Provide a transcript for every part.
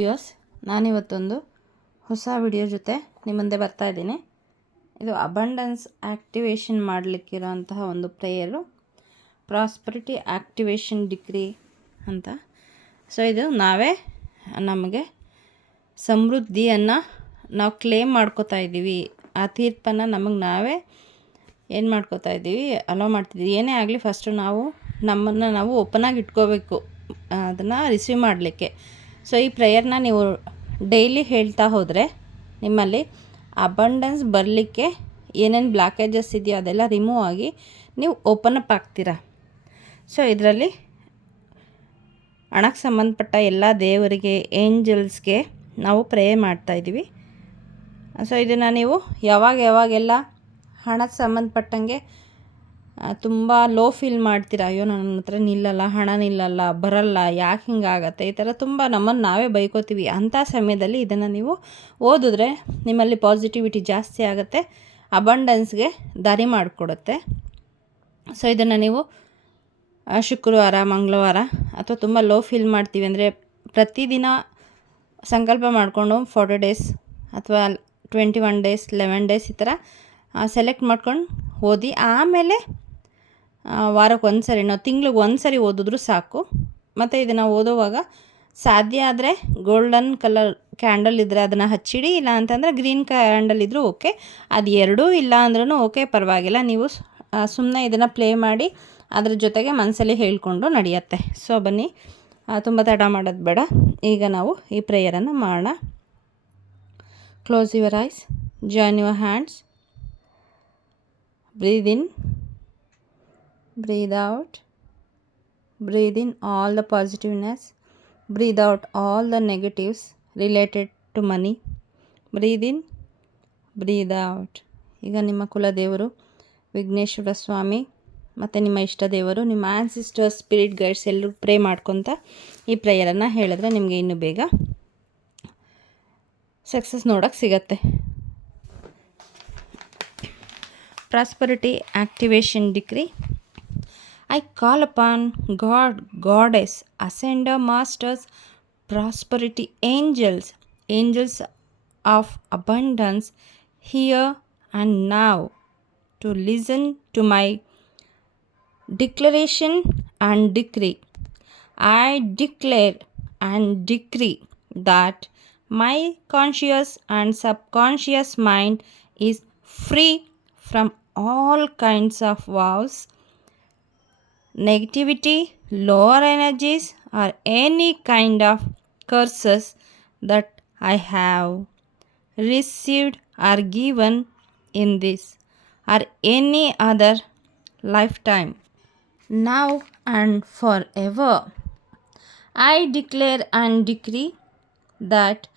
Viewers ನಾನಿವತ್ತೊಂದು ಹೊಸ video ಜೊತೆ ನಿಮ್ಮ ಮುಂದೆ ಬರ್ತಾ ಇದ್ದೀನಿ. ಇದು ಅಬಂಡೆನ್ಸ್ ಆ್ಯಕ್ಟಿವೇಷನ್ ಮಾಡಲಿಕ್ಕಿರೋಂತಹ ಒಂದು ಪ್ರೇಯರು ಪ್ರಾಸ್ಪರಿಟಿ ಆ್ಯಕ್ಟಿವೇಷನ್ ಡಿಗ್ರಿ ಅಂತ. ಸೊ ಇದು ನಾವೇ ನಮಗೆ ಸಮೃದ್ಧಿಯನ್ನು ನಾವು ಕ್ಲೇಮ್ ಮಾಡ್ಕೋತಾ ಇದ್ದೀವಿ. ಆ ತೀರ್ಪನ್ನು ನಮಗೆ ನಾವೇ ಏನು ಮಾಡ್ಕೋತಾ ಇದ್ದೀವಿ? ಅಲೋ ಮಾಡ್ತಿದ್ದೀವಿ. ಏನೇ ಆಗಲಿ ಫಸ್ಟು ನಾವು ನಮ್ಮನ್ನು ನಾವು ಓಪನಾಗಿ ಇಟ್ಕೋಬೇಕು. ಅದನ್ನು ರಿಸೀವ್ ಮಾಡಲಿಕ್ಕೆ. ಸೊ ಈ ಪ್ರೇಯರ್ನ ನೀವು ಡೈಲಿ ಹೇಳ್ತಾ ಹೋದರೆ ನಿಮ್ಮಲ್ಲಿ ಅಬಂಡೆನ್ಸ್ ಬರಲಿಕ್ಕೆ ಏನೇನು ಬ್ಲಾಕೇಜಸ್ ಇದೆಯೋ ಅದೆಲ್ಲ ರಿಮೂವ್ ಆಗಿ ನೀವು ಓಪನ್ ಅಪ್ ಆಗ್ತೀರಾ. ಸೊ ಇದರಲ್ಲಿ ಹಣಕ್ಕೆ ಸಂಬಂಧಪಟ್ಟ ಎಲ್ಲ ದೇವರಿಗೆ ಏಂಜಲ್ಸ್ಗೆ ನಾವು ಪ್ರೇಯರ್ ಮಾಡ್ತಾಯಿದ್ದೀವಿ ಸೊ ಇದನ್ನು ನೀವು ಯಾವಾಗ ಯಾವಾಗೆಲ್ಲ ಹಣಕ್ಕೆ ಸಂಬಂಧಪಟ್ಟಂಗೆ ತುಂಬ ಲೋ ಫೀಲ್ ಮಾಡ್ತೀರ? ಅಯ್ಯೋ ನನ್ನ ಹತ್ರ ನಿಲ್ಲಲ್ಲ, ಹಣ ನಿಲ್ಲಲ್ಲ, ಬರಲ್ಲ, ಯಾಕೆ ಹಿಂಗಾಗತ್ತೆ? ಈ ಥರ ತುಂಬ ನಮ್ಮನ್ನು ನಾವೇ ಬೈಕೋತೀವಿ. ಅಂಥ ಸಮಯದಲ್ಲಿ ಇದನ್ನು ನೀವು ಓದಿದ್ರೆ ನಿಮ್ಮಲ್ಲಿ ಪಾಸಿಟಿವಿಟಿ ಜಾಸ್ತಿ ಆಗುತ್ತೆ ಅಬಂಡೆನ್ಸ್ಗೆ ದಾರಿ ಮಾಡಿಕೊಡುತ್ತೆ. ಸೊ ಇದನ್ನು ನೀವು ಶುಕ್ರವಾರ, ಮಂಗಳವಾರ ಅಥವಾ ತುಂಬ ಲೋ ಫೀಲ್ ಮಾಡ್ತೀವಿ ಅಂದರೆ ಪ್ರತಿದಿನ ಸಂಕಲ್ಪ ಮಾಡಿಕೊಂಡು ಫೋರ್ಟಿ ಡೇಸ್ ಅಥವಾ twenty one days eleven days ಈ ಥರ ಸೆಲೆಕ್ಟ್ ಮಾಡ್ಕೊಂಡು ಓದಿ, ಆಮೇಲೆ ವಾರಕ್ಕೆ ಒಂದು ಸರಿ ನಾವು ತಿಂಗ್ಳಿಗೆ ಒಂದು ಸರಿ ಓದಿದ್ರು ಸಾಕು. ಮತ್ತು ಇದನ್ನು ಓದೋವಾಗ ಸಾಧ್ಯ ಆದರೆ ಗೋಲ್ಡನ್ ಕಲರ್ ಕ್ಯಾಂಡಲ್ ಇದ್ದರೆ ಅದನ್ನು ಹಚ್ಚಿಡಿ ಇಲ್ಲ ಅಂತಂದರೆ ಗ್ರೀನ್ ಕ್ಯಾಂಡಲ್ ಇದ್ದರೂ ಓಕೆ ಅದು ಎರಡೂ ಇಲ್ಲ ಅಂದ್ರೂ ಓಕೆ ಪರವಾಗಿಲ್ಲ. ನೀವು ಸುಮ್ಮನೆ ಇದನ್ನು ಪ್ಲೇ ಮಾಡಿ ಅದ್ರ ಜೊತೆಗೆ ಮನಸ್ಸಲ್ಲಿ ಹೇಳಿಕೊಂಡು ನಡೆಯುತ್ತೆ. ಸೊ ಬನ್ನಿ. ತುಂಬ ತಡ ಮಾಡೋದು ಬೇಡ. ಈಗ ನಾವು ಈ ಪ್ರೇಯರನ್ನು ಮಾಡೋಣ. Close your eyes join your hands breathe breathe out. Breathe in all the positiveness. Breathe out all the negatives related to money. Breathe in. Breathe out. ಈಗ ನಿಮ್ಮ ಕುಲದೇವರು ವಿಘ್ನೇಶ್ವರ ಸ್ವಾಮಿ ಮತ್ತು ನಿಮ್ಮ ಇಷ್ಟ ದೇವರು, ನಿಮ್ಮ ಆನ್ಸಿಸ್ಟರ್ ಸ್ಪಿರಿಟ್ ಗೈಡ್ಸ್ ಎಲ್ಲರೂ ಪ್ರೇ ಮಾಡ್ಕೊತ ಈ ಪ್ರೇಯರನ್ನು ಹೇಳಿದ್ರೆ ನಿಮಗೆ ಇನ್ನೂ ಬೇಗ ಸಕ್ಸಸ್ ನೋಡೋಕ್ಕೆ ಸಿಗತ್ತೆ. Prosperity activation degree I call upon God, Goddess, Ascender Masters, Prosperity Angels, Angels of Abundance, here and now to listen to my declaration and decree. I declare and decree that my conscious and subconscious mind is free from all kinds of vows negativity, lower energies, or any kind of curses that I have received or given in this or any other lifetime, now and forever. I declare and decree that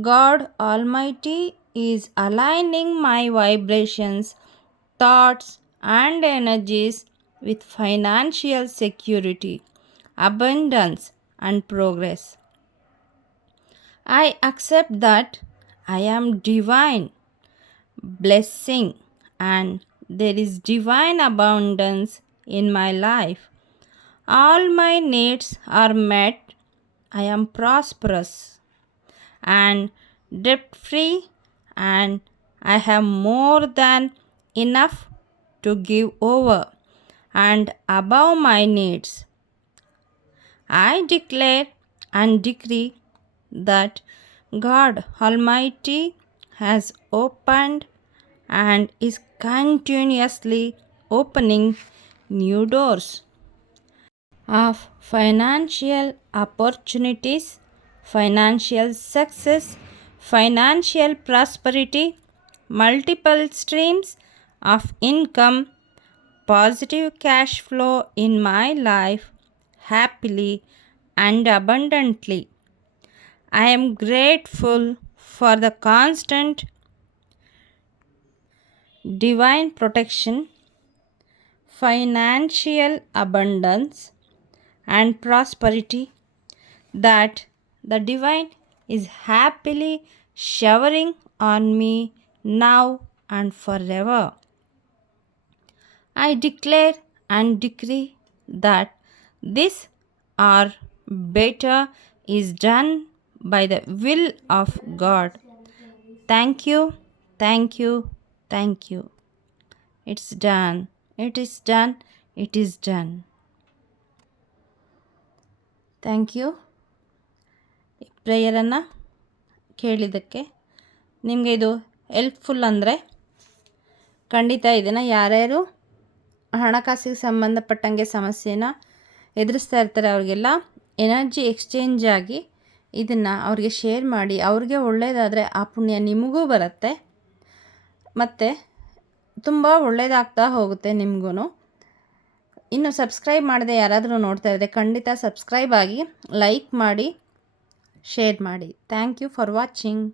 God Almighty is aligning my vibrations, thoughts, and energies with financial security, abundance, and progress. I accept that I am divine blessing and there is divine abundance in my life. All my needs are met. I am prosperous and debt free, and I have more than enough to give over and above my needs. I declare and decree that God Almighty has opened and is continuously opening new doors of financial opportunities, financial success, financial prosperity, multiple streams of income positive cash flow in my life happily and abundantly. I am grateful for the constant divine protection, financial abundance, and prosperity that the divine is happily showering on me now and forever. I declare and decree that this or better is done by the will of God. Thank you, thank you, thank you. It's done, it is done, it is done. Thank you ಪ್ರೇಯರನ್ನು ಕೇಳಿದ್ದಕ್ಕೆ ನಿಮಗೆ ಇದು helpful ಅಂದರೆ ಖಂಡಿತ ಇದನ್ನು ಯಾರ್ಯಾರು ಹಣಕಾಸಿಗೆ ಸಂಬಂಧಪಟ್ಟಂಗೆ ಸಮಸ್ಯೆನ ಎದುರಿಸ್ತಾ ಇರ್ತಾರೆ ಅವ್ರಿಗೆಲ್ಲ. ಎನರ್ಜಿ ಎಕ್ಸ್ಚೇಂಜ್ ಆಗಿ ಇದನ್ನು ಅವ್ರಿಗೆ ಶೇರ್ ಮಾಡಿ, ಅವ್ರಿಗೆ ಒಳ್ಳೆಯದಾದರೆ ಆ ಪುಣ್ಯ ನಿಮಗೂ ಬರುತ್ತೆ. ಮತ್ತು ತುಂಬ ಒಳ್ಳೆಯದಾಗ್ತಾ ಹೋಗುತ್ತೆ ನಿಮಗೂ ಇನ್ನು ಸಬ್ಸ್ಕ್ರೈಬ್ ಮಾಡದೆ ಯಾರಾದರೂ ನೋಡ್ತಾ ಇದ್ದರೆ ಖಂಡಿತ ಸಬ್ಸ್ಕ್ರೈಬ್ ಆಗಿ ಲೈಕ್ ಮಾಡಿ ಶೇರ್ ಮಾಡಿ. Thank you for watching